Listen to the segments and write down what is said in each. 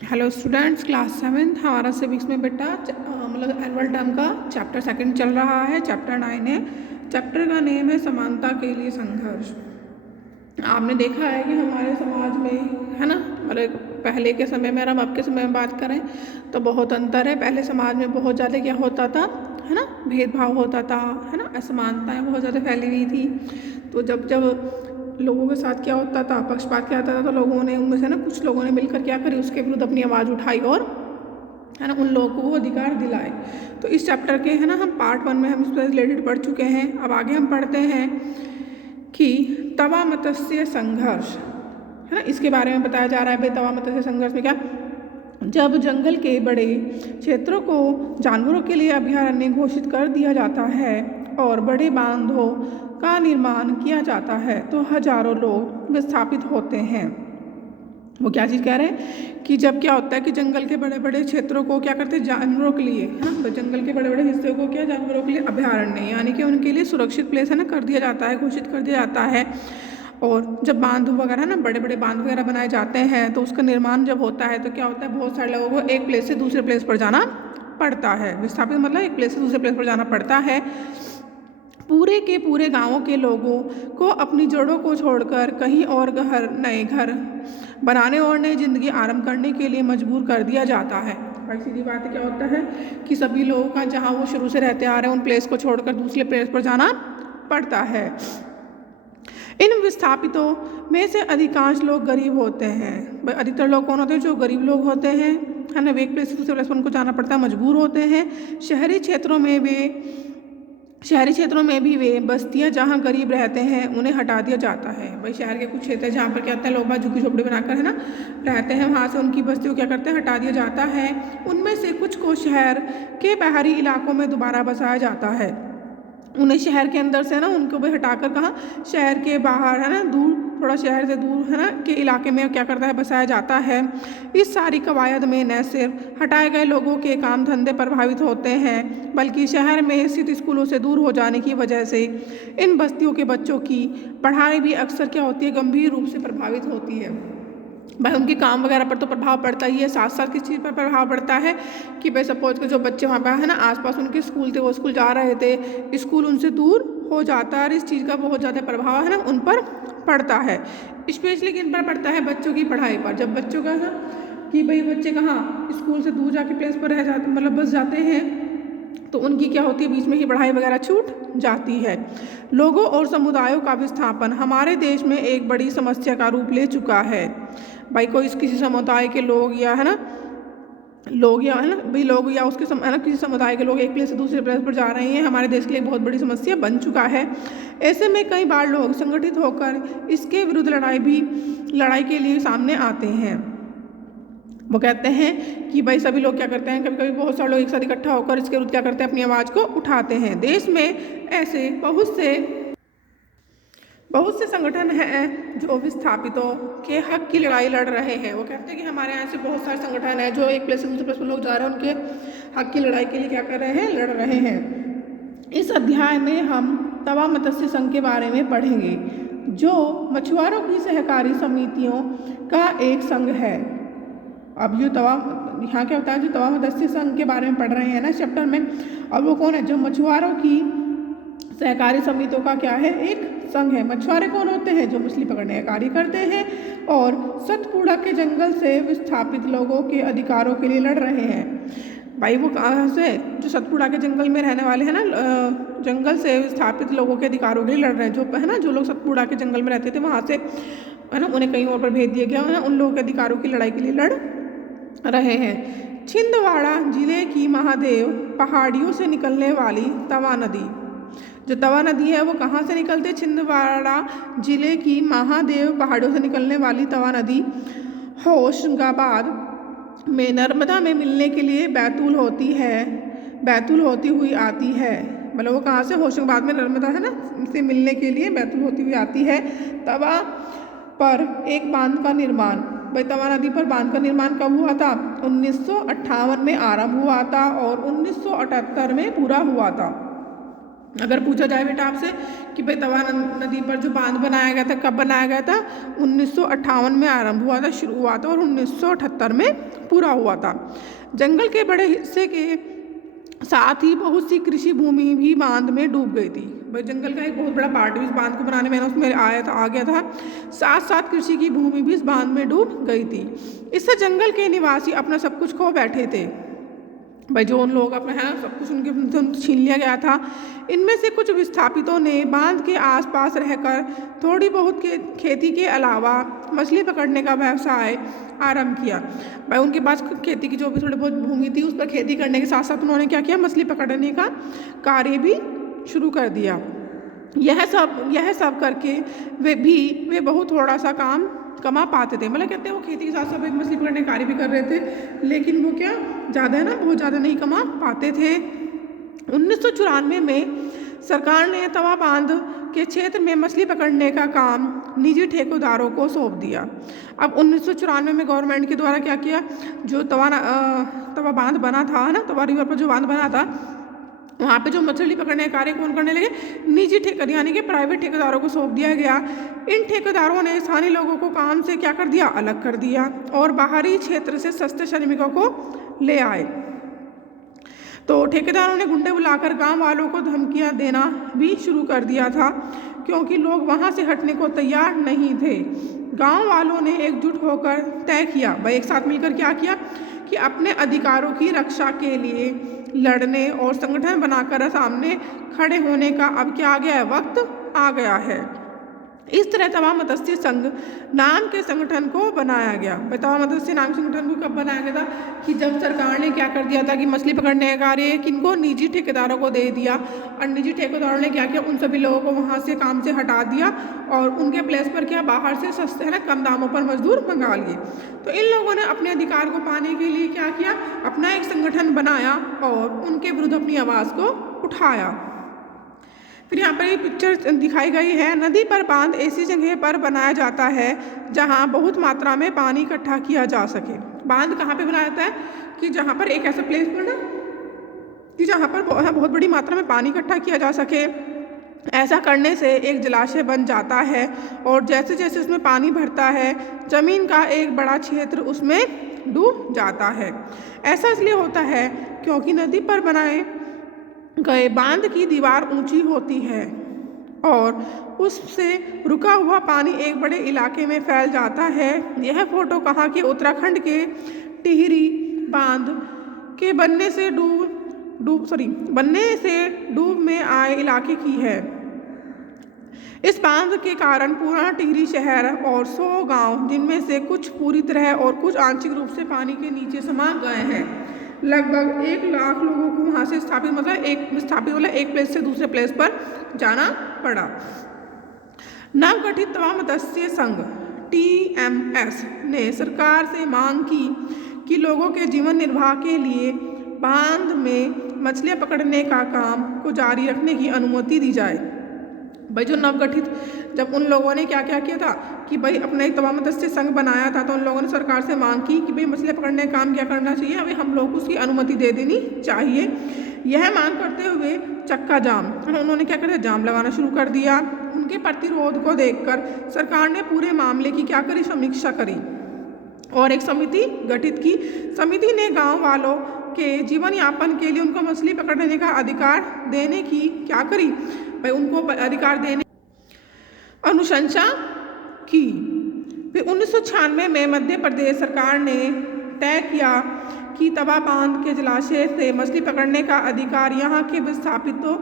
Hello students, class 7 हमारा civics में बेटा मतलब एनुअल टर्म का चैप्टर 2 चल रहा है। चैप्टर 9 है। चैप्टर का नेम है समानता के लिए संघर्ष। आपने देखा है कि हमारे समाज में है ना, मतलब पहले के समय में और अब के समय में बात करें तो बहुत अंतर है। पहले समाज में बहुत ज़्यादा क्या होता था, है ना, भेदभाव होता था, है ना, असमानताएं बहुत ज़्यादा फैली हुई थी। तो जब जब लोगों के साथ क्या होता था, पक्षपात क्या होता था, तो लोगों ने उनमें से ना कुछ लोगों ने मिलकर क्या करी, उसके विरुद्ध अपनी आवाज़ उठाई और है ना उन लोगों को वो अधिकार दिलाए। तो इस चैप्टर के है ना हम पार्ट 1 में हम इससे रिलेटेड पढ़ चुके हैं। अब आगे हम पढ़ते हैं कि तवा मत्स्य संघर्ष, है ना, इसके बारे में बताया जा रहा है। भाई तवा मत्स्य संघर्ष में क्या, जब जंगल के बड़े क्षेत्रों को जानवरों के लिए अभयारण्य घोषित कर दिया जाता है और बड़े बांधों का निर्माण किया जाता है तो हजारों लोग विस्थापित होते हैं। वो क्या चीज़ कह रहे हैं कि जब क्या होता है कि जंगल के बड़े बड़े क्षेत्रों को क्या करते हैं, जानवरों के लिए, है ना, तो जंगल के बड़े बड़े हिस्से को क्या, जानवरों के लिए अभयारण्य यानी कि उनके लिए सुरक्षित प्लेस है ना कर दिया जाता है, घोषित कर दिया जाता है। और जब बांध वगैरह ना, बड़े बड़े बांध वगैरह बनाए जाते हैं तो उसका निर्माण जब होता है तो क्या होता है, बहुत सारे लोगों को एक प्लेस से दूसरे प्लेस पर जाना पड़ता है। विस्थापित मतलब एक प्लेस से दूसरे प्लेस पर जाना पड़ता है। पूरे के पूरे गांवों के लोगों को अपनी जड़ों को छोड़कर कहीं और नए घर बनाने और नई जिंदगी आरंभ करने के लिए मजबूर कर दिया जाता है। भाई सीधी बात है, क्या होता है कि सभी लोगों का जहाँ वो शुरू से रहते आ रहे हैं उन प्लेस को छोड़कर दूसरे प्लेस पर जाना पड़ता है। इन विस्थापितों में से अधिकांश लोग गरीब होते हैं। अधिकतर लोग कौन होते हैं, जो गरीब लोग होते हैं, है ना, एक प्लेस से दूसरे प्लेस पर उनको जाना पड़ता है, मजबूर होते हैं। शहरी क्षेत्रों में भी वे बस्तियां जहां गरीब रहते हैं उन्हें हटा दिया जाता है। भाई शहर के कुछ क्षेत्र जहाँ पर क्या होता है, लोग बाग झुग्गी झोपड़ी बनाकर है ना रहते हैं, वहाँ से उनकी बस्तियों क्या करते हैं, हटा दिया जाता है। उनमें से कुछ को शहर के बाहरी इलाकों में दोबारा बसाया जाता है। उन्हें शहर के अंदर से ना उनको भी हटाकर कहाँ, शहर के बाहर, है ना, दूर, थोड़ा शहर से दूर, है ना, के इलाके में क्या करता है, बसाया जाता है। इस सारी कवायद में न सिर्फ हटाए गए लोगों के काम धंधे प्रभावित होते हैं बल्कि शहर में स्थित स्कूलों से दूर हो जाने की वजह से इन बस्तियों के बच्चों की पढ़ाई भी अक्सर क्या होती है, गंभीर रूप से प्रभावित होती है। भाई उनके काम वगैरह पर तो प्रभाव पड़ता ही है, साथ साथ किस चीज़ पर प्रभाव पड़ता है कि भाई सपोज के जो बच्चे वहाँ पर है ना आसपास उनके स्कूल थे, वो स्कूल जा रहे थे, स्कूल उनसे दूर हो जाता है और इस चीज़ का बहुत ज़्यादा प्रभाव है ना उन पर पड़ता है। स्पेशली किन पर पड़ता है, बच्चों की पढ़ाई पर। जब बच्चों का है कि भाई बच्चे कहाँ स्कूल से दूर जाके प्लेस पर रह जाते, मतलब बस जाते हैं, तो उनकी क्या होती है, बीच में ही पढ़ाई वगैरह छूट जाती है। लोगों और समुदायों का विस्थापन हमारे देश में एक बड़ी समस्या का रूप ले चुका है। भाई कोई किसी समुदाय के लोग या है ना भाई लोग या उसके है ना किसी समुदाय के लोग एक प्लेस से दूसरे प्लेस पर जा रहे हैं, हमारे देश के लिए बहुत बड़ी समस्या बन चुका है। ऐसे में कई बार लोग संगठित होकर इसके विरुद्ध लड़ाई के लिए सामने आते हैं। वो कहते हैं कि भाई सभी लोग क्या करते हैं, कभी कभी बहुत सारे लोग एक साथ इकट्ठा होकर इसके विरुद्ध क्या करते हैं, अपनी आवाज़ को उठाते हैं। देश में ऐसे बहुत से संगठन हैं जो विस्थापितों के हक की लड़ाई लड़ रहे हैं। वो कहते हैं कि हमारे यहाँ से बहुत सारे संगठन हैं जो एक प्लेस से दूसरे प्लेस पर लोग जा रहे हैं, उनके हक की लड़ाई के लिए क्या कर रहे हैं, लड़ रहे हैं। इस अध्याय में हम तवा मत्स्य संघ के बारे में पढ़ेंगे जो मछुआरों की सहकारी समितियों का एक संघ है। अब यहाँ क्या होता है, जो तवा मत्स्य संघ के बारे में पढ़ रहे हैं ना इस चैप्टर में, और वो कौन है, जो मछुआरों की सहकारी समितियों का क्या है, एक संघ है। मछुआरे कौन होते हैं, जो मछली पकड़ने का कार्य करते हैं और सतपुड़ा के जंगल से विस्थापित लोगों के अधिकारों के लिए लड़ रहे हैं। भाई वो कहाँ से, जो सतपुड़ा के जंगल में रहने वाले हैं ना, जंगल से विस्थापित लोगों के अधिकारों के लिए लड़ रहे हैं। जो है ना, जो लोग सतपुड़ा के जंगल में रहते थे वहाँ से है ना उन्हें कहीं और पर भेज दिया गया है, उन लोगों के अधिकारों की लड़ाई के लिए लड़ रहे हैं। छिंदवाड़ा जिले की महादेव पहाड़ियों से निकलने वाली तवा नदी, जो तवा नदी है वो कहाँ से निकलती है, छिंदवाड़ा जिले की महादेव पहाड़ियों से निकलने वाली तवा नदी होशंगाबाद में नर्मदा में मिलने के लिए बैतूल होती हुई आती है। मतलब वो कहाँ से, होशंगाबाद में नर्मदा है ना से मिलने के लिए बैतूल होती हुई आती है। तवा पर एक बांध का निर्माण, भाई तवा नदी पर बांध का निर्माण कब हुआ था, 1958 में आरंभ हुआ था और 1978 में पूरा हुआ था। अगर पूछा जाए बेटा आपसे कि भाई तवा नदी पर जो बांध बनाया गया था कब बनाया गया था, 1958 में आरंभ हुआ था, शुरू हुआ था और 1978 में पूरा हुआ था। जंगल के बड़े हिस्से के साथ ही बहुत सी कृषि भूमि भी बांध में डूब गई थी। भाई जंगल का एक बहुत बड़ा पार्ट भी इस बांध को बनाने में उसमें आ गया था। साथ साथ कृषि की भूमि भी इस बांध में डूब गई थी। इससे जंगल के निवासी अपना सब कुछ खो बैठे थे। भाई जो उन लोग अपना है सब कुछ उनके छीन लिया गया था। इनमें से कुछ विस्थापितों ने बांध के आसपास रहकर थोड़ी बहुत खेती के अलावा मछली पकड़ने का व्यवसाय आरंभ किया। भाई उनके पास खेती की जो भी थोड़ी बहुत भूमि थी उस पर खेती करने के साथ साथ उन्होंने क्या किया, मछली पकड़ने का कार्य भी शुरू कर दिया। यह सब करके वे बहुत थोड़ा सा काम कमा पाते थे। मतलब कहते हैं वो खेती के साथ साथ मछली पकड़ने का कार्य भी कर रहे थे, लेकिन वो क्या ज़्यादा है ना बहुत ज़्यादा नहीं कमा पाते थे। 1994 में सरकार ने तवा बांध के क्षेत्र में मछली पकड़ने का काम निजी ठेकेदारों को सौंप दिया। अब 1994 में गवर्नमेंट के द्वारा क्या किया, जो तवा बांध बना था ना, तवा रिवर पर जो बांध बना था वहाँ पे जो मछली पकड़ने का कार्य कौन करने लगे, निजी ठेकेदार यानी कि प्राइवेट ठेकेदारों को सौंप दिया गया। इन ठेकेदारों ने स्थानीय लोगों को काम से क्या कर दिया, अलग कर दिया और बाहरी क्षेत्र से सस्ते श्रमिकों को ले आए। तो ठेकेदारों ने गुंडे बुलाकर गांव वालों को धमकियां देना भी शुरू कर दिया था, क्योंकि लोग वहां से हटने को तैयार नहीं थे। गांव वालों ने एकजुट होकर तय किया, भाई एक साथ मिलकर क्या किया कि अपने अधिकारों की रक्षा के लिए लड़ने और संगठन बनाकर सामने खड़े होने का अब क्या आ गया है, वक्त आ गया है। इस तरह तवा मत्स्य संघ नाम के संगठन को बनाया गया। तवा मत्स्य नाम संगठन को कब बनाया गया था कि जब सरकार ने क्या कर दिया था कि मछली पकड़ने का कार्य किनको, निजी ठेकेदारों को दे दिया और निजी ठेकेदारों ने क्या किया, उन सभी लोगों को वहाँ से काम से हटा दिया और उनके प्लेस पर क्या बाहर से सस्ते है ना कम दामों पर मजदूर मंगा लिए। तो इन लोगों ने अपने अधिकार को पाने के लिए क्या किया, अपना एक संगठन बनाया और उनके विरुद्ध अपनी आवाज़ को उठाया। फिर यहाँ पर ये पिक्चर दिखाई गई है, नदी पर बांध ऐसी जगह पर बनाया जाता है जहाँ बहुत मात्रा में पानी इकट्ठा किया जा सके। बांध कहाँ पे बनाया जाता है कि जहाँ पर एक ऐसा प्लेस पर ना कि जहाँ पर बहुत बड़ी मात्रा में पानी इकट्ठा किया जा सके। ऐसा करने से एक जलाशय बन जाता है और जैसे जैसे उसमें पानी भरता है जमीन का एक बड़ा क्षेत्र उसमें डूब जाता है। ऐसा इसलिए होता है क्योंकि नदी पर बनाए गए बांध की दीवार ऊंची होती है और उससे रुका हुआ पानी एक बड़े इलाके में फैल जाता है। यह फोटो कहाँ के, उत्तराखंड के टिहरी बांध के बनने से डूब में आए इलाके की है। इस बांध के कारण पूरा टिहरी शहर और 100 गांव, जिनमें से कुछ पूरी तरह और कुछ आंशिक रूप से पानी के नीचे समा गए हैं। लगभग 1 लाख लोगों को वहाँ से मतलब एक प्लेस से दूसरे प्लेस पर जाना पड़ा। नवगठित तवा मत्स्य संघ TMS ने सरकार से मांग की कि लोगों के जीवन निर्वाह के लिए बांध में मछलियाँ पकड़ने का काम को जारी रखने की अनुमति दी जाए। भाई जो नवगठित जब उन लोगों ने क्या क्या किया था कि भाई अपना एक तवा मत्स्य संघ बनाया था, तो उन लोगों ने सरकार से मांग की कि भाई मछलियाँ पकड़ने का काम क्या करना चाहिए, अभी हम लोग को उसकी अनुमति दे देनी चाहिए। यह मांग करते हुए चक्का जाम, उन्होंने क्या कर दिया, जाम लगाना शुरू कर दिया। उनके प्रतिरोध को देखकर सरकार ने पूरे मामले की क्या करी, समीक्षा करी और एक समिति गठित की। समिति ने गाँव वालों के जीवन यापन के लिए उनको मछली पकड़ने का अधिकार देने की क्या करी, भाई उनको अधिकार देने अनुशंसा की। फिर 1996 में मध्य प्रदेश सरकार ने तय किया कि तवा बांध के जलाशय से मछली पकड़ने का अधिकार यहाँ के विस्थापितों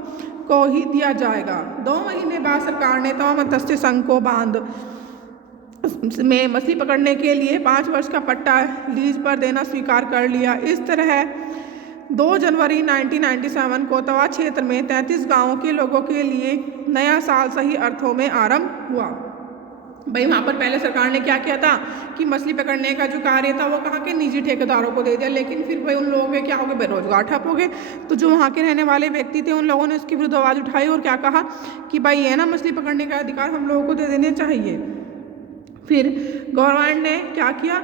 को ही दिया जाएगा। 2 महीने बाद सरकार ने तवा मत्स्य संघ को बांध में मछली पकड़ने के लिए 5 वर्ष का पट्टा लीज पर देना स्वीकार कर लिया। इस तरह 2 जनवरी 1997 को तवा क्षेत्र में 33 गांवों के लोगों के लिए नया साल सही अर्थों में आरंभ हुआ। भाई वहाँ पर पहले सरकार ने क्या किया था कि मछली पकड़ने का जो कार्य था वो कहाँ के, निजी ठेकेदारों को दे दिया, लेकिन फिर भाई उन लोगों के क्या हो गए, बेरोजगार ठप हो गए। तो जो वहाँ के रहने वाले व्यक्ति थे उन लोगों ने उसके विरुद्ध आवाज़ उठाई और क्या कहा कि भाई ये ना मछली पकड़ने का अधिकार हम लोगों को दे देने चाहिए। फिर गवर्नमेंट ने क्या किया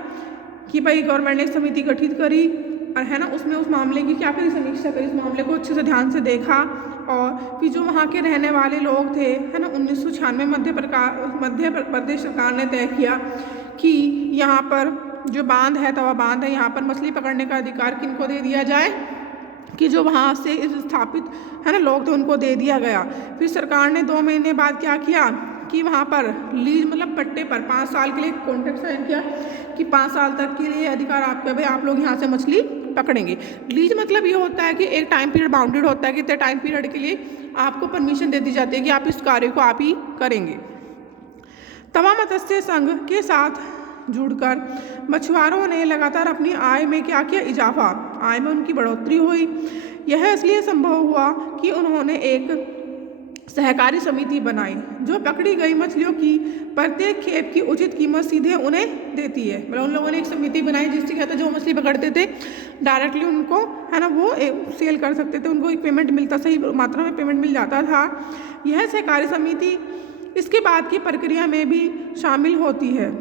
कि भाई गवर्नमेंट ने एक समिति गठित करी और है ना, उसमें उस मामले की क्या करी, समीक्षा करी, इस मामले को अच्छे से ध्यान से देखा। और फिर जो वहाँ के रहने वाले लोग थे, है ना, 1996 मध्य प्रदेश सरकार ने तय किया कि यहाँ पर जो बांध है, तवा बांध है, यहाँ पर मछली पकड़ने का अधिकार किनको दे दिया जाए, कि जो वहाँ से स्थापित है ना लोग थे उनको दे दिया गया। फिर सरकार ने 2 महीने बाद क्या किया कि वहाँ पर लीज मतलब पट्टे पर 5 साल के लिए कॉन्ट्रैक्ट साइन किया कि 5 साल तक के लिए अधिकार आपका, भाई आप लोग यहाँ से मछली पकड़ेंगे। लीज मतलब ये होता है कि एक टाइम पीरियड बाउंडेड होता है कि इतने टाइम पीरियड के लिए आपको परमिशन दे दी जाती है कि आप इस कार्य को आप ही करेंगे। तवा मत्स्य संघ के साथ जुड़कर मछुआरों ने लगातार अपनी आय में क्या किया, इजाफा, आय में उनकी बढ़ोतरी हुई। यह इसलिए संभव हुआ कि उन्होंने एक सहकारी समिति बनाई जो पकड़ी गई मछलियों की प्रत्येक खेप की उचित कीमत सीधे उन्हें देती है। मतलब उन लोगों ने एक समिति बनाई जिससे क्या था, जो मछली पकड़ते थे डायरेक्टली उनको है ना वो सेल कर सकते थे, उनको एक पेमेंट मिलता, सही मात्रा में पेमेंट मिल जाता था। यह सहकारी समिति इसके बाद की प्रक्रिया में भी शामिल होती है।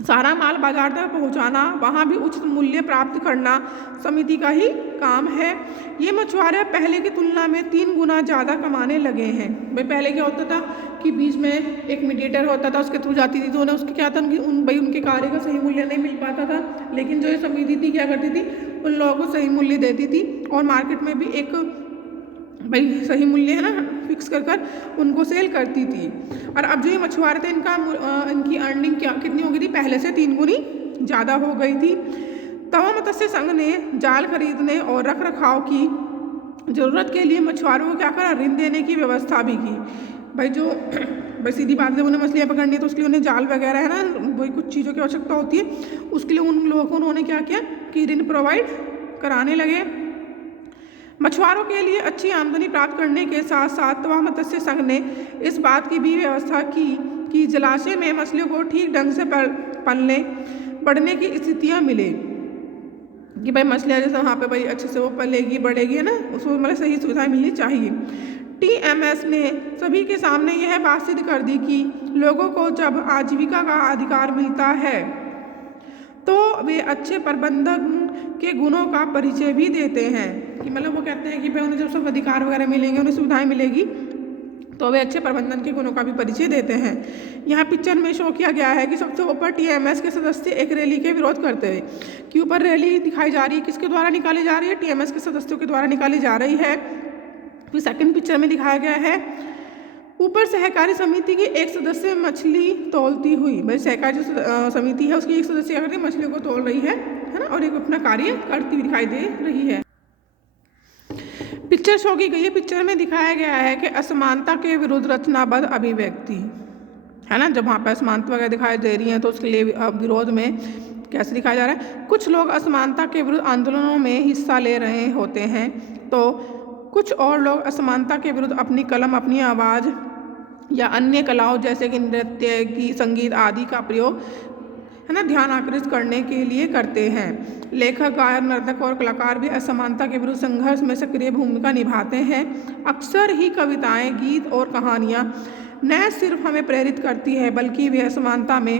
सारा माल बाजार तक पहुंचाना, वहाँ भी उचित मूल्य प्राप्त करना समिति का ही काम है। ये मछुआरे पहले की तुलना में 3 गुना ज़्यादा कमाने लगे हैं। भाई पहले क्या होता था कि बीच में एक मीडिएटर होता था, उसके थ्रू जाती थी, तो उन्हें उसके क्या था भाई उनके कार्य का सही मूल्य नहीं मिल पाता था। लेकिन जो ये समिति थी क्या करती थी, उन लोगों को सही मूल्य देती थी और मार्केट में भी एक भाई सही मूल्य है ना फिक्स कर उनको सेल करती थी। और अब जो ये मछुआरे थे इनकी अर्निंग क्या कितनी हो गई थी, पहले से 3 गुनी ज़्यादा हो गई थी। तवा मत्स्य संघ ने जाल खरीदने और रख रखाव की ज़रूरत के लिए मछुआरों को क्या करा, ऋण देने की व्यवस्था भी की। भाई सीधी बात है, उन्हें मछलियाँ पकड़नी है तो उसके लिए उन्हें जाल वगैरह है ना वही कुछ चीज़ों की आवश्यकता होती है, उसके लिए उन लोगों को उन्होंने क्या किया कि ऋण प्रोवाइड कराने लगे। मछुआरों के लिए अच्छी आमदनी प्राप्त करने के साथ साथ तवा मत्स्य संघ ने इस बात की भी व्यवस्था की कि जलाशय में मछलियों को ठीक ढंग से पलने बढ़ने की स्थितियाँ मिले, कि भाई मछलियाँ जैसे वहाँ पे भाई अच्छे से वो पलेगी बढ़ेगी है ना, उसको मतलब सही सुविधाएं मिलनी चाहिए। TMS ने सभी के सामने यह बात सिद्ध कर दी कि लोगों को जब आजीविका का अधिकार मिलता है तो वे अच्छे प्रबंधन के गुणों का परिचय भी देते हैं, कि मतलब वो कहते हैं कि भाई उन्हें जब सब अधिकार वगैरह मिलेंगे, उन्हें सुविधाएं मिलेगी तो वे अच्छे प्रबंधन के गुणों का भी परिचय देते हैं। यहाँ पिक्चर में शो किया गया है कि सबसे ऊपर TMS के सदस्य एक रैली के विरोध करते हुए, कि ऊपर रैली दिखाई जा रही है, किसके द्वारा निकाली जा रही है, TMS के सदस्यों के द्वारा निकाली जा रही है। फिर सेकंड पिक्चर में दिखाया गया है ऊपर सहकारी समिति की एक सदस्य मछली तौलती हुई, भाई सहकारी जो समिति है उसकी एक सदस्य क्या करती है, मछलियों को तौल रही है ना, और एक अपना कार्य करती हुई दिखाई दे रही है। पिक्चर शो की गई है, पिक्चर में दिखाया गया है कि असमानता के विरुद्ध रचनाबद्ध अभिव्यक्ति है ना, जब वहाँ पर असमानता वगैरह दिखाई दे रही है तो उसके लिए विरोध में कैसे दिखाया जा रहा है। कुछ लोग असमानता के विरुद्ध आंदोलनों में हिस्सा ले रहे होते हैं तो कुछ और लोग असमानता के विरुद्ध अपनी कलम, अपनी आवाज़ या अन्य कलाओं जैसे कि नृत्य, गीत, संगीत आदि का प्रयोग है ना ध्यान आकर्षित करने के लिए करते हैं। लेखक, गायक, नर्तक और कलाकार भी असमानता के विरुद्ध संघर्ष में सक्रिय भूमिका निभाते हैं। अक्सर ही कविताएं, गीत और कहानियाँ न सिर्फ हमें प्रेरित करती है बल्कि वे असमानता में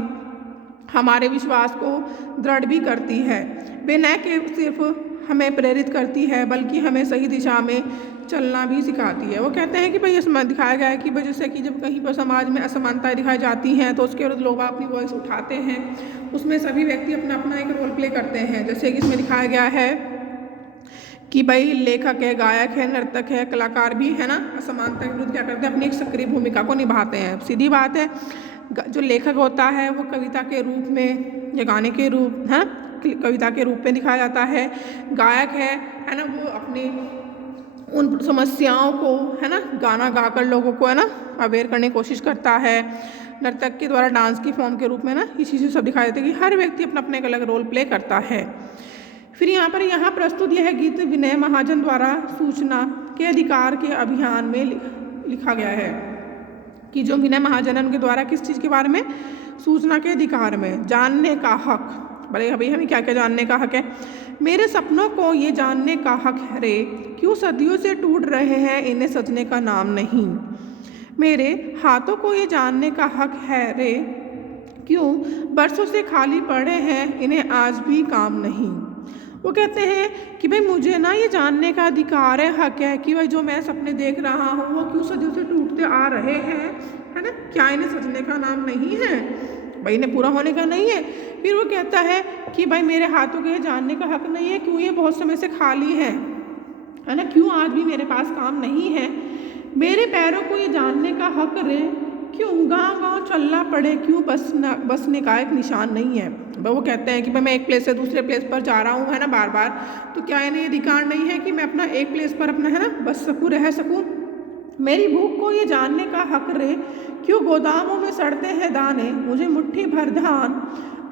हमारे विश्वास को दृढ़ भी करती है। वे न के सिर्फ हमें प्रेरित करती है बल्कि हमें सही दिशा में चलना भी सिखाती है। वो कहते हैं कि भाई इसमें दिखाया गया है कि भाई जैसे कि जब कहीं पर समाज में असमानताएं दिखाई जाती हैं तो उसके विरुद्ध लोग अपनी वॉइस उठाते हैं, उसमें सभी व्यक्ति अपना अपना एक रोल प्ले करते हैं। जैसे कि इसमें दिखाया गया है कि भाई लेखक है, गायक है, नर्तक है, कलाकार भी है ना असमानता के विरुद्ध क्या करते हैं, अपनी एक सक्रिय भूमिका को निभाते हैं। सीधी बात है, जो लेखक होता है वो कविता के रूप में या गाने के रूप है कविता के रूप में दिखाया जाता है। गायक है ना, वो अपनी उन समस्याओं को है ना गाना गाकर लोगों को है ना अवेयर करने की कोशिश करता है। नर्तक के द्वारा डांस की फॉर्म के रूप में ना ये चीज़ें सब दिखाई देते हैं कि हर व्यक्ति अपना अपना एक अलग रोल प्ले करता है। फिर यहाँ प्रस्तुत यह गीत विनय महाजन द्वारा सूचना के अधिकार के अभियान में लिखा गया है, कि जो विनय महाजन उनके द्वारा किस चीज़ के बारे में, सूचना के अधिकार में, जानने का हक। बड़े अभी हमें क्या क्या जानने का हक है, मेरे सपनों को ये जानने का हक है रे, क्यों सदियों से टूट रहे हैं इन्हें सजने का नाम नहीं। मेरे हाथों को ये जानने का हक है रे, क्यों बरसों से खाली पड़े हैं इन्हें आज भी काम नहीं। वो कहते हैं कि भाई मुझे ना ये जानने का अधिकार है, हक है कि भाई जो मैं सपने देख रहा हूँ वो क्यों सदियों से टूटते आ रहे हैं, है ना, क्या इन्हें सजने का नाम नहीं है, भाई इन्हें पूरा होने का नहीं है। फिर वो कहता है कि भाई मेरे हाथों के ये जानने का हक नहीं है क्यों ये बहुत समय से खाली है ना, क्यों आज भी मेरे पास काम नहीं है। मेरे पैरों को ये जानने का हक रे क्यों गांव गांव चलना पड़े, क्यों बसने का एक निशान नहीं है। वो कहते हैं कि भाई मैं एक प्लेस से दूसरे प्लेस पर जा रहा हूँ, है ना, बार बार, तो क्या इन्हें अधिकार नहीं है कि मैं अपना एक प्लेस पर अपना, है ना, बस सकूँ, रह सकूँ। मेरी भूख को ये जानने का हक रे क्यों गोदामों में सड़ते हैं दाने, मुझे मुट्ठी भर धान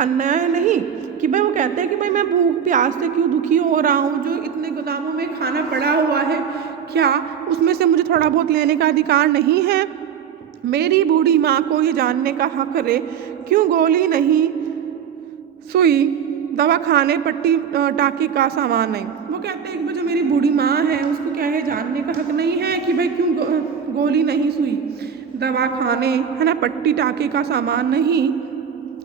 अन्याय नहीं। कि भाई वो कहते हैं कि भाई मैं भूख प्यास से क्यों दुखी हो रहा हूँ, जो इतने गोदामों में खाना पड़ा हुआ है क्या उसमें से मुझे थोड़ा बहुत लेने का अधिकार नहीं है। मेरी बूढ़ी माँ को ये जानने का हक रे क्यों गोली नहीं, सुई दवा खाने पट्टी टाँकी का सामान नहीं। वो कहते हैं कि जो मेरी बूढ़ी माँ है उसको क्या है जानने का हक नहीं है कि भाई क्यों गोली नहीं, सुई दवा खाने, है ना, पट्टी टाँकी का सामान नहीं।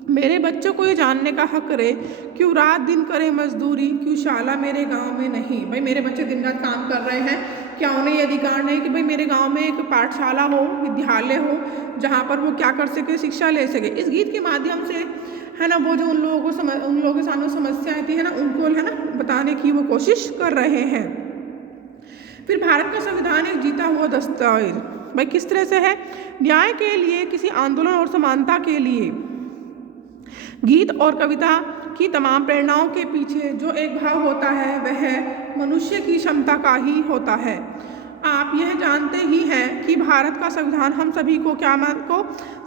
मेरे बच्चों को ये जानने का हक रे क्यों रात दिन करे मजदूरी, क्यों शाला मेरे गांव में नहीं। भाई मेरे बच्चे दिन रात काम कर रहे हैं, क्या उन्हें ये अधिकार नहीं कि भाई मेरे गांव में एक पाठशाला हो, विद्यालय हो, जहां पर वो क्या कर सके, शिक्षा ले सके। इस गीत के माध्यम से, है ना, वो जो उन लोगों के सामने समस्याएं थी, है ना, उनको, है ना, बताने की वो कोशिश कर रहे हैं। फिर भारत का संविधान एक जीता हुआ दस्तावेज, भाई किस तरह से है, न्याय के लिए, किसी आंदोलन और समानता के लिए। गीत और कविता की तमाम प्रेरणाओं के पीछे जो एक भाव होता है वह मनुष्य की क्षमता का ही होता है। आप यह जानते ही हैं कि भारत का संविधान हम सभी को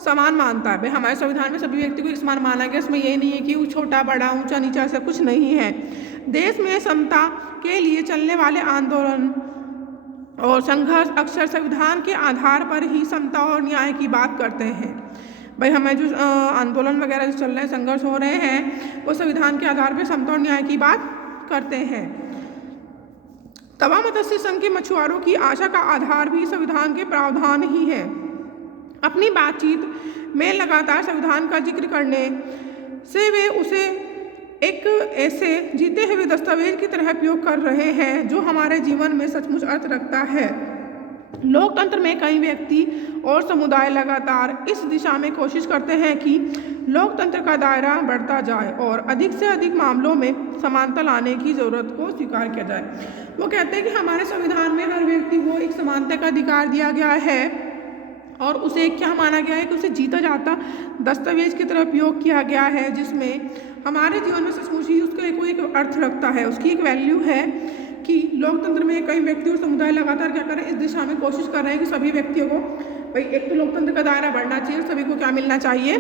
समान मानता है। भाई हमारे संविधान में सभी व्यक्ति को एक समान माना गया, इसमें ये नहीं है कि वो छोटा बड़ा ऊंचा नीचा ऐसा कुछ नहीं है। देश में समता के लिए चलने वाले आंदोलन और संघर्ष अक्सर संविधान के आधार पर ही समता और न्याय की बात करते हैं। भाई हमें जो आंदोलन वगैरह जो चल रहे हैं, संघर्ष हो रहे हैं, वो संविधान के आधार पर समता और न्याय की बात करते हैं। तवा मत्स्य संघ के मछुआरों की आशा का आधार भी संविधान के प्रावधान ही है। अपनी बातचीत में लगातार संविधान का जिक्र करने से वे उसे एक ऐसे जीते हुए दस्तावेज की तरह उपयोग कर रहे हैं जो हमारे जीवन में सचमुच अर्थ रखता है। लोकतंत्र में कई व्यक्ति और समुदाय लगातार इस दिशा में कोशिश करते हैं कि लोकतंत्र का दायरा बढ़ता जाए और अधिक से अधिक मामलों में समानता लाने की ज़रूरत को स्वीकार किया जाए। वो कहते हैं कि हमारे संविधान में हर व्यक्ति को एक समानता का अधिकार दिया गया है और उसे क्या माना गया है कि उसे जीता जाता दस्तावेज की तरह उपयोग किया गया है, जिसमें हमारे जीवन में सचमुच ही उसका कोई एक अर्थ रखता है, उसकी एक वैल्यू है। कि लोकतंत्र में कई व्यक्ति और समुदाय लगातार क्या कर रहे हैं, इस दिशा में कोशिश कर रहे हैं कि सभी व्यक्तियों को, भाई एक तो लोकतंत्र का दायरा बढ़ना चाहिए, सभी को क्या मिलना चाहिए,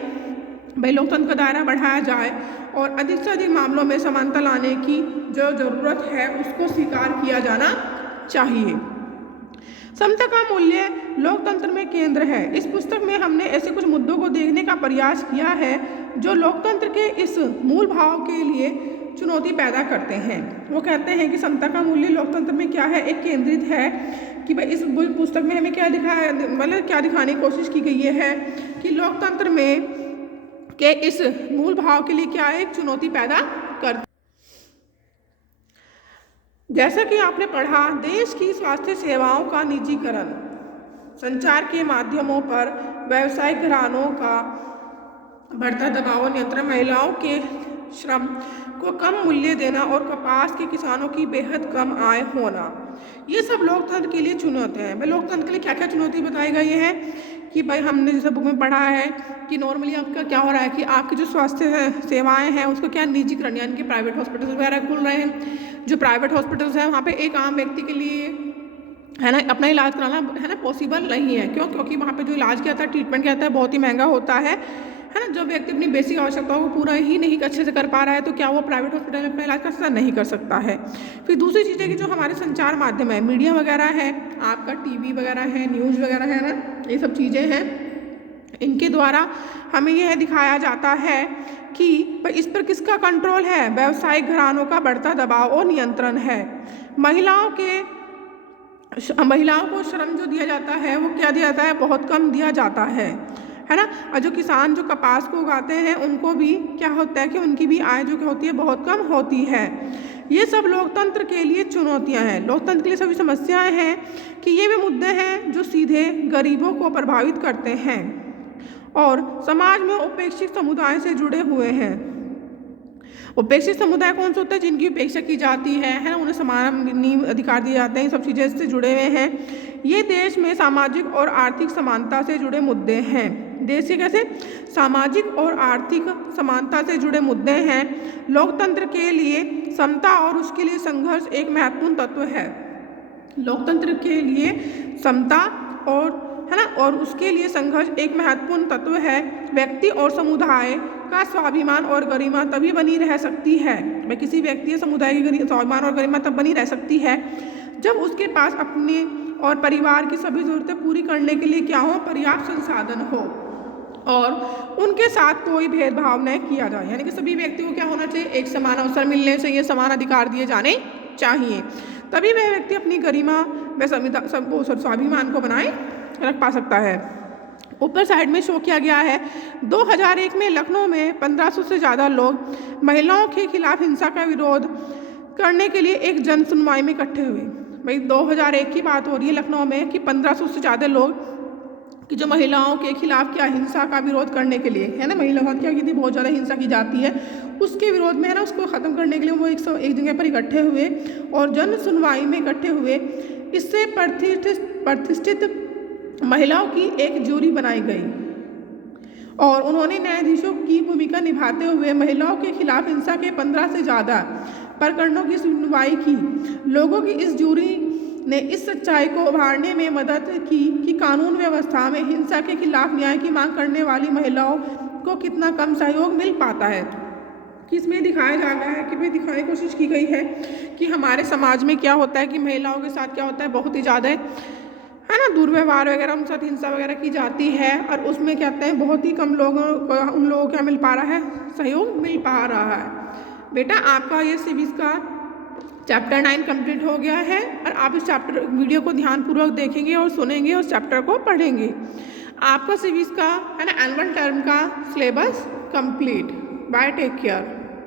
भाई लोकतंत्र का दायरा बढ़ाया जाए और अधिक से अधिक मामलों में समानता लाने की जो ज़रूरत है उसको स्वीकार किया जाना चाहिए। समता का मूल्य लोकतंत्र में केंद्र है। इस पुस्तक में हमने ऐसे कुछ मुद्दों को देखने का प्रयास किया है जो लोकतंत्र के इस मूल भाव के लिए चुनौती पैदा करते हैं। वो कहते हैं कि समता का मूल्य लोकतंत्र में क्या है, एक केंद्रित है कि भाई इस पुस्तक में हमें क्या दिखाया, मतलब क्या दिखाने की कोशिश की गई है कि लोकतंत्र में के इस मूल भाव के लिए क्या है, एक चुनौती पैदा करते। जैसा कि आपने पढ़ा, देश की स्वास्थ्य सेवाओं का निजीकरण, संचार के माध्यमों पर व्यावसायिक घरानों का बढ़ता दबाव, नियंत्रण, महिलाओं के श्रम को कम मूल्य देना और कपास के किसानों की बेहद कम आय होना, ये सब लोकतंत्र के लिए चुनौती हैं। भाई लोकतंत्र के लिए क्या क्या चुनौती बताई गई है कि भाई हमने जैसे बुक में पढ़ा है कि नॉर्मली आपका क्या हो रहा है कि आपकी जो स्वास्थ्य सेवाएं हैं उसको क्या निजीकरण, यानी कि प्राइवेट हॉस्पिटल्स वगैरह खुल रहे हैं। जो प्राइवेट हॉस्पिटल्स हैं वहाँ पे एक आम व्यक्ति के लिए, है ना, अपना इलाज कराना, है ना, पॉसिबल नहीं है। क्यों? क्योंकि वहाँ पे जो इलाज किया जाता है, ट्रीटमेंट किया जाता है, बहुत ही महंगा होता है ना। जो व्यक्ति अपनी बेसिक आवश्यकताओं को पूरा ही नहीं अच्छे से कर पा रहा है तो क्या वो प्राइवेट हॉस्पिटल में अपना इलाज कर सकता नहीं कर सकता है। फिर दूसरी चीज़ है कि जो हमारे संचार माध्यम है, मीडिया वगैरह है, आपका टीवी वगैरह है, न्यूज़ वगैरह है ना, ये सब चीज़ें हैं, इनके द्वारा हमें यह दिखाया जाता है कि इस पर किसका कंट्रोल है, व्यावसायिक घरानों का बढ़ता दबाव और नियंत्रण है। महिलाओं को श्रम जो दिया जाता है वो क्या दिया जाता है, बहुत कम दिया जाता है है ना। और जो किसान जो कपास को उगाते हैं उनको भी क्या होता है कि उनकी भी आय जो होती है बहुत कम होती है। ये सब लोकतंत्र के लिए चुनौतियां हैं, लोकतंत्र के लिए सभी समस्याएं हैं कि ये भी मुद्दे हैं जो सीधे गरीबों को प्रभावित करते हैं और समाज में उपेक्षित समुदाय से जुड़े हुए हैं। उपेक्षित समुदाय कौन से होते हैं? जिनकी उपेक्षा की जाती है ना, उन्हें समान अधिकार दिए जाते हैं, ये सब चीज़ें इससे जुड़े हुए हैं। ये देश में सामाजिक और आर्थिक समानता से जुड़े मुद्दे हैं। देश के कैसे सामाजिक और आर्थिक समानता से जुड़े मुद्दे हैं। लोकतंत्र के लिए समता और उसके लिए संघर्ष एक महत्वपूर्ण तत्व है। लोकतंत्र के लिए समता और है ना और उसके लिए संघर्ष एक महत्वपूर्ण तत्व है। व्यक्ति और समुदाय का स्वाभिमान और गरिमा तभी बनी रह सकती है, वह किसी व्यक्ति या समुदाय की स्वाभिमान और गरिमा तब बनी रह सकती है जब उसके पास अपने और परिवार की सभी ज़रूरतें पूरी करने के लिए क्या हो? पर्याप्त संसाधन हो और उनके साथ कोई भेदभाव न किया जाए। यानी कि सभी व्यक्तियों को क्या होना चाहिए? एक समान अवसर मिलने चाहिए, समान अधिकार दिए जाने चाहिए, तभी वह व्यक्ति अपनी गरिमा व स्वाभिमान को बनाए रख पा सकता है। ऊपर साइड में शो किया गया है 2001 में लखनऊ में 1500 से ज़्यादा लोग महिलाओं के खिलाफ हिंसा का विरोध करने के लिए एक जन सुनवाई में इकट्ठे हुए। भाई 2001 की बात हो रही है लखनऊ में कि 1500 से ज़्यादा लोग कि जो महिलाओं के खिलाफ क्या हिंसा का विरोध करने के लिए है ना, महिलाओं क्या की थी बहुत ज़्यादा हिंसा की जाती है, उसके विरोध में है ना उसको ख़त्म करने के लिए वो एक जगह पर इकट्ठे हुए और जन सुनवाई में इकट्ठे हुए। इससे प्रतिष्ठित महिलाओं की एक जूरी बनाई गई और उन्होंने न्यायाधीशों की भूमिका निभाते हुए महिलाओं के खिलाफ हिंसा के 15 से ज़्यादा प्रकरणों की सुनवाई की। लोगों की इस जूरी ने इस सच्चाई को उभारने में मदद की कि कानून व्यवस्था में हिंसा के खिलाफ न्याय की मांग करने वाली महिलाओं को कितना कम सहयोग मिल पाता है। किसमें दिखाया जा रहा है कि भाई दिखाने की कोशिश की गई है कि हमारे समाज में क्या होता है कि महिलाओं के साथ क्या होता है, बहुत ही ज़्यादा है ना दुर्व्यवहार वगैरह, उनके साथ हिंसा वगैरह की जाती है और उसमें क्या कहते हैं बहुत ही कम लोगों को उन लोगों को क्या मिल पा रहा है? सहयोग मिल पा रहा है। बेटा आपका ये सिविक्स का चैप्टर 9 कंप्लीट हो गया है और आप इस चैप्टर वीडियो को ध्यानपूर्वक देखेंगे और सुनेंगे और चैप्टर को पढ़ेंगे। आपका सिविक्स का है ना एनुअल टर्म का syllabus complete. Bye, take care.